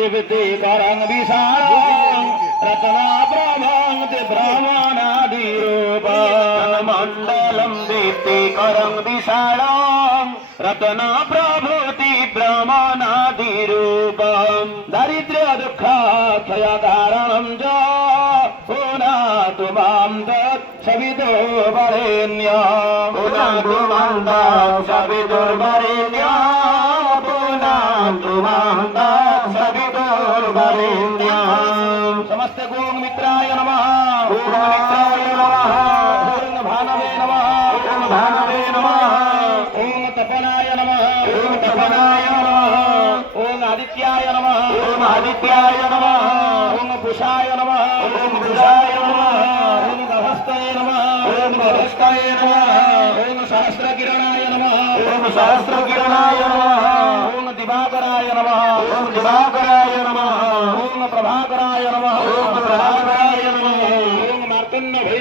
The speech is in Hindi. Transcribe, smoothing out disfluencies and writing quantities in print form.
दीप्तिकरं विशालं रत्नप्रभं ते ब्रह्मणादिरूपं मण्डलं दीप्तिकरं विशालं रत्नप्रभुति ब्रह्मणादिरूपं दारिद्र्य दुःख क्षयकारणं च पुनातु मां तत्सवितो वरेण्यं पुनातु मां तत्सवितुर्वरेण्यं पुनातु मां तत्सवितुर्वरेण्यं समस्त गों मित्राय नमः ओम मित्राय नमः ओम भानवे नमः ओम भानवे नमः ओम तपनाय नमः ओम तपनाय नमः ओम आदित्याय नमः ओम आदित्याय नमः ओम पुषाय नमः ओम पुषाय नमः ओम गभस्ताय नमः ओम गभस्ताय नमः ओम सहस्रकिरणाय नमः ओम सहस्रकिरणाय नमः ओम दिवाकराय नमः ओम दिवाकराय